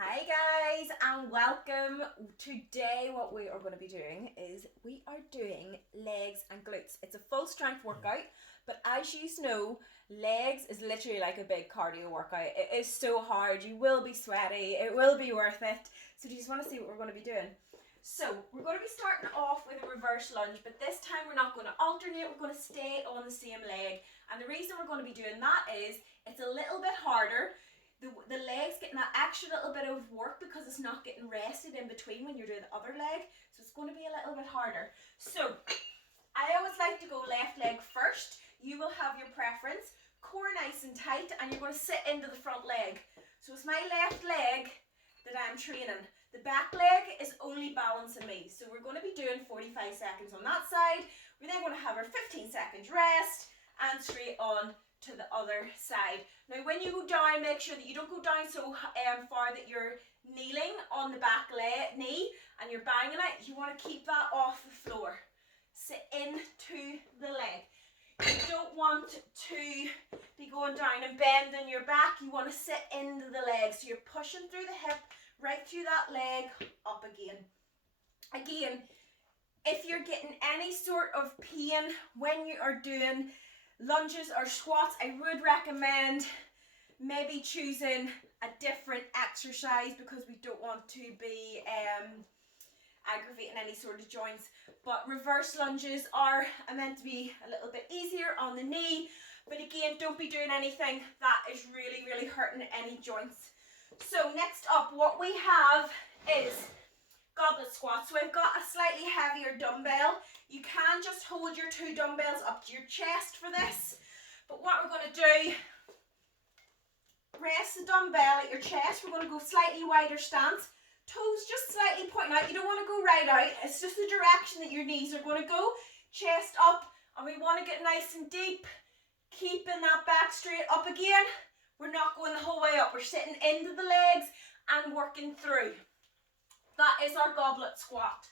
Hi guys and welcome. Today what we are going to be doing is we are doing legs and glutes. It's a full strength workout, but as you know, legs is literally like a big cardio workout. It is so hard, you will be sweaty, it will be worth it. So do you just want to see what we're going to be doing? So we're going to be starting off with a reverse lunge, but this time we're not going to alternate, we're going to stay on the same leg. And the reason we're going to be doing that is it's a little bit harder. The leg's getting that extra little bit of work because it's not getting rested in between when you're doing the other leg. So it's going to be a little bit harder. So I always like to go left leg first. You will have your preference. Core nice and tight, and you're going to sit into the front leg. So it's my left leg that I'm training. The back leg is only balancing me. So we're going to be doing 45 seconds on that side. We're then going to have our 15 seconds rest and straight on to the other side. Now when you go down, make sure that you don't go down so far that you're kneeling on the back knee and you're banging it. You want to keep that off the floor. Sit into the leg. You don't want to be going down and bending your back. You want to sit into the leg. So you're pushing through the hip, right through that leg, up again. Again, if you're getting any sort of pain when you are doing lunges or squats, I would recommend maybe choosing a different exercise because we don't want to be aggravating any sort of joints. But reverse lunges are meant to be a little bit easier on the knee, but again, don't be doing anything that is really hurting any joints. So next up, what we have is goblet squats. So I've got a slightly heavier dumbbell. You can just hold your two dumbbells up to your chest for this. But what we're going to do, rest the dumbbell at your chest. We're going to go slightly wider stance. Toes just slightly pointing out. You don't want to go right out. It's just the direction that your knees are going to go. Chest up. And we want to get nice and deep. Keeping that back straight up again. We're not going the whole way up. We're sitting into the legs and working through. That is our goblet squat.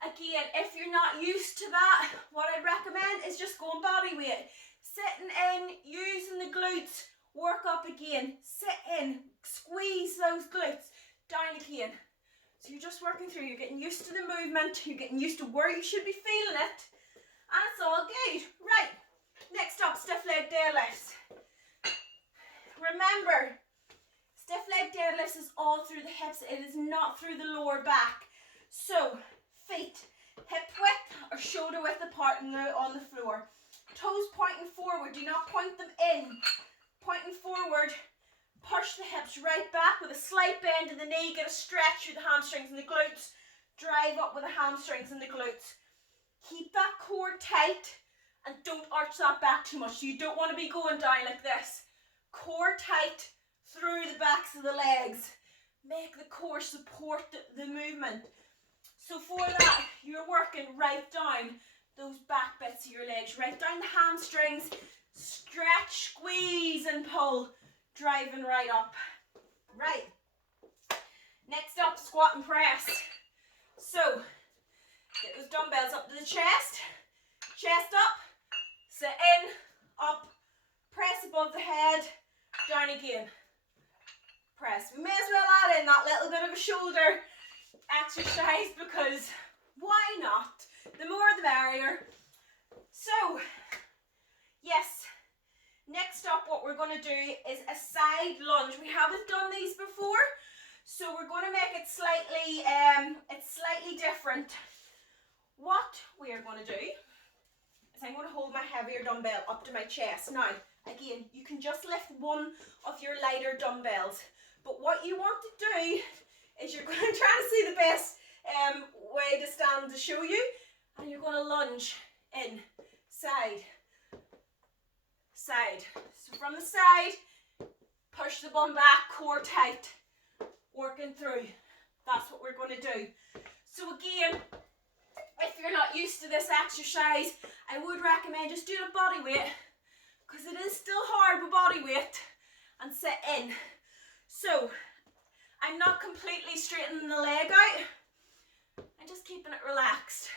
Again, if you're not used to that, what I'd recommend is just going body weight. Sitting in, using the glutes, work up again. Sit in, squeeze those glutes, down again. So you're just working through, you're getting used to the movement, you're getting used to where you should be feeling it, and it's all good. Right, next up, stiff leg deadlifts. Remember, stiff leg deadlifts is all through the hips, it is not through the lower back. So, feet hip width or shoulder width apart on the floor. Toes pointing forward, do not point them in. Pointing forward, push the hips right back with a slight bend in the knee, get a stretch through the hamstrings and the glutes. Drive up with the hamstrings and the glutes. Keep that core tight and don't arch that back too much. You don't want to be going down like this. Core tight through the backs of the legs. Make the core support the movement. So for that, you're working right down those back bits of your legs, right down the hamstrings, stretch, squeeze and pull, driving right up. Right. Next up, squat and press. So, get those dumbbells up to the chest up, sit in, up, press above the head, down again. Press. We may as well add in that little bit of a shoulder exercise because why not? The more the merrier. So, yes, next up what we're going to do is a side lunge. We haven't done these before, so we're going to make it slightly different. What we are going to do is I'm going to hold my heavier dumbbell up to my chest. Now, again, you can just lift one of your lighter dumbbells, but what you want to do is you're going to try to see the best way to stand to show you, and you're going to lunge in, side. So from the side, push the bum back, core tight, working through. That's what we're going to do. So again, if you're not used to this exercise, I would recommend just doing a body weight because it is still hard with body weight, and sit in. So I'm not completely straightening the leg out. I'm just keeping it relaxed.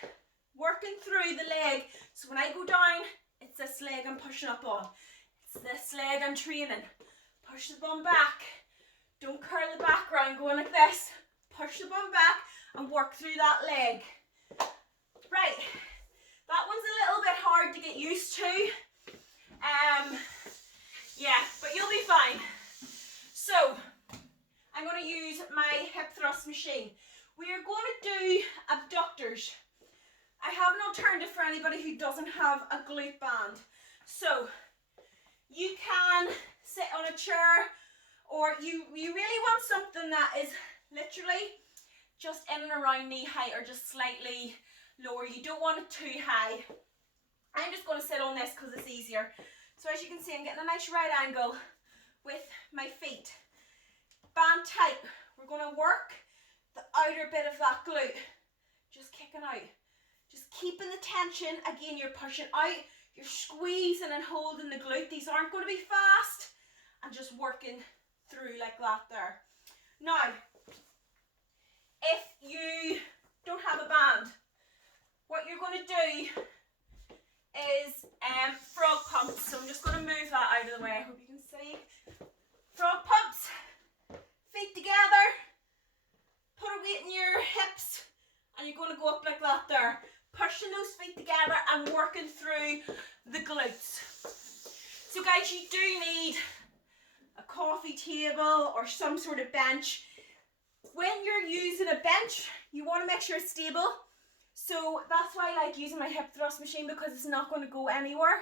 Working through the leg. So when I go down, it's this leg I'm pushing up on. It's this leg I'm training. Push the bum back. Don't curl the back round. around going like this. Push the bum back and work through that leg. Right, that one's a little bit hard to get used to. Yeah, but you'll be fine. So, I'm going to use my hip thrust machine. We are going to do abductors. I have an alternative for anybody who doesn't have a glute band. So, you can sit on a chair, or you really want something that is literally just in and around knee height or just slightly lower. You don't want it too high. I'm just going to sit on this because it's easier. So as you can see, I'm getting a nice right angle with my feet. Band tight. We're going to work the outer bit of that glute. Just kicking out. Just keeping the tension. Again, you're pushing out. You're squeezing and holding the glute. These aren't going to be fast. And just working through like that there. Now, if you don't have a band, what you're going to do is frog pumps. So I'm just going to move that out of the way. I hope you can see. Frog pumps. Feet together. Put a weight in your hips. And you're going to go up like that there. Pushing those feet together and working through the glutes. So guys, you do need a coffee table or some sort of bench. When you're using a bench, you want to make sure it's stable. So that's why I like using my hip thrust machine, because it's not going to go anywhere.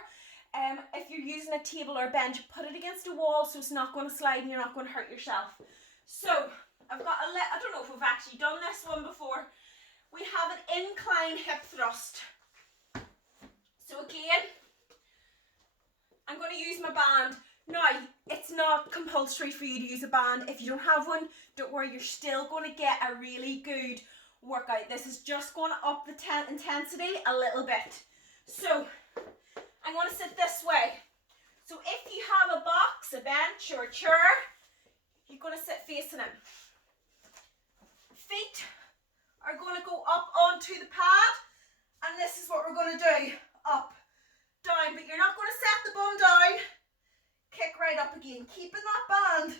If you're using a table or a bench, put it against a wall so it's not going to slide and you're not going to hurt yourself. So I've got I don't know if we've actually done this one before. We have an incline hip thrust. So again, I'm going to use my band. Now, it's not compulsory for you to use a band. If you don't have one, don't worry, you're still going to get a really good workout. This is just going to up the intensity a little bit. So, I'm going to sit this way. So if you have a box, a bench or a chair, you're going to sit facing it. Feet are going to go up onto the pad, and this is what we're going to do. Up, down, but you're not going to set the bum down. Kick right up again, keeping that band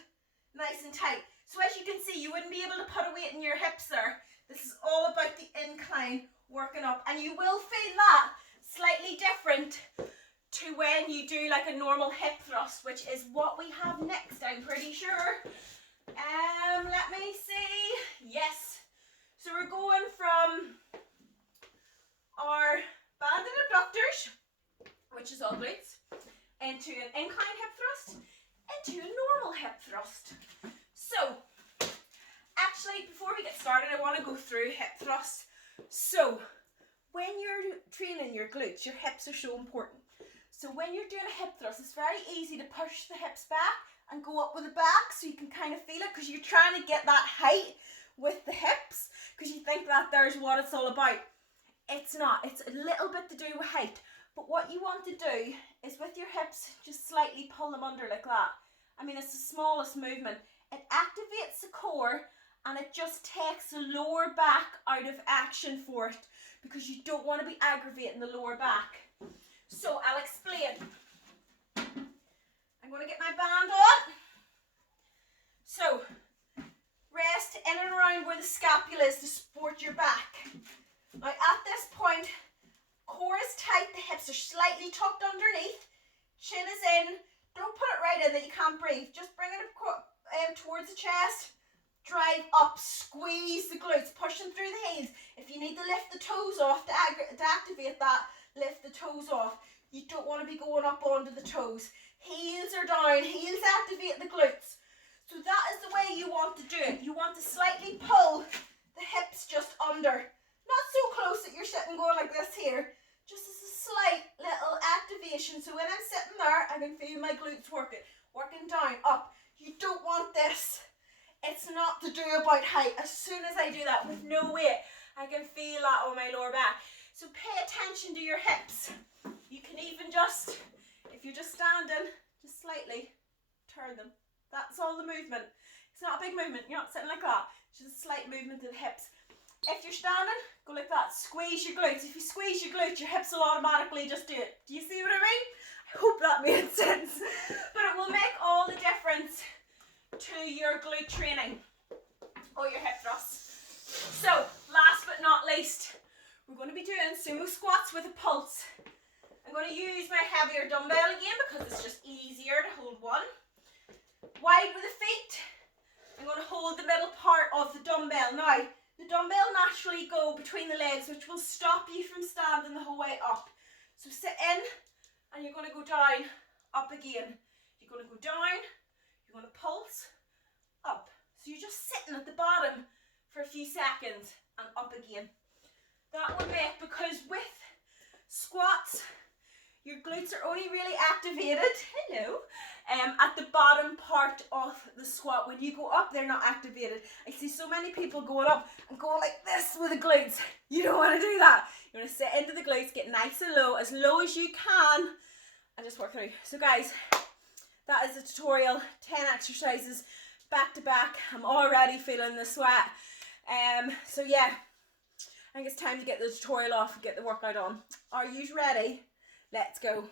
nice and tight. So as you can see, you wouldn't be able to put a weight in your hips there. This is all about the incline, working up, and you will feel that slightly different to when you do like a normal hip thrust, which is what we have next, I'm pretty sure. Let me see. Yes. So we're going from our banded abductors, which is all glutes, into an incline hip thrust, into a normal hip thrust. So, actually, before we get started, I want to go through hip thrust. So, when you're training your glutes, your hips are so important. So when you're doing a hip thrust, it's very easy to push the hips back and go up with the back so you can kind of feel it, because you're trying to get that height with the hips, because you think that there's what it's all about. It's not. It's a little bit to do with height. But what you want to do is with your hips, just slightly pull them under like that. I mean, it's the smallest movement. It activates the core and it just takes the lower back out of action for it, because you don't want to be aggravating the lower back. So I'll explain. I'm going to get my band on. So rest in and around where the scapula is to support your back. Now at this point, core is tight, the hips are slightly tucked underneath, chin is in. Don't put it right in that you can't breathe. Just bring it towards the chest. Drive up, squeeze the glutes, pushing through the heels. If you need to lift the toes off to activate that, lift the toes off. You don't want to be going up onto the toes. Heels are down, heels activate the glutes. So that is the way you want to do it. You want to slightly pull the hips just under. Not so close that you're sitting going like this here. Just as a slight little activation. So when I'm sitting there, I can feel my glutes working down, up. You don't want this. It's not to do about height. As soon as I do that with no weight, I can feel that on my lower back. So pay attention to your hips. You can even just, if you're just standing, just slightly turn them. That's all the movement. It's not a big movement. You're not sitting like that. It's just a slight movement to the hips. If you're standing, go like that. Squeeze your glutes. If you squeeze your glutes, your hips will automatically just do it. Do you see what I mean? I hope that made sense. But it will make all the difference to your glute training. sumo squats with a pulse. I'm going to use my heavier dumbbell again because it's just easier to hold one. Wide with the feet. I'm going to hold the middle part of the dumbbell. Now, the dumbbell naturally go between the legs, which will stop you from standing the whole way up. So sit in, and you're going to go down, up again. You're going to go down, you're going to pulse, up. So you're just sitting at the bottom for a few seconds, and up again. That will make, because with squats, your glutes are only really activated, at the bottom part of the squat. When you go up, they're not activated. I see so many people going up and going like this with the glutes. You don't want to do that. You want to sit into the glutes, get nice and low as you can, and just work through. So guys, that is the tutorial. 10 exercises back to back. I'm already feeling the sweat. So yeah, I think it's time to get the tutorial off and get the workout on. Are you ready? Let's go.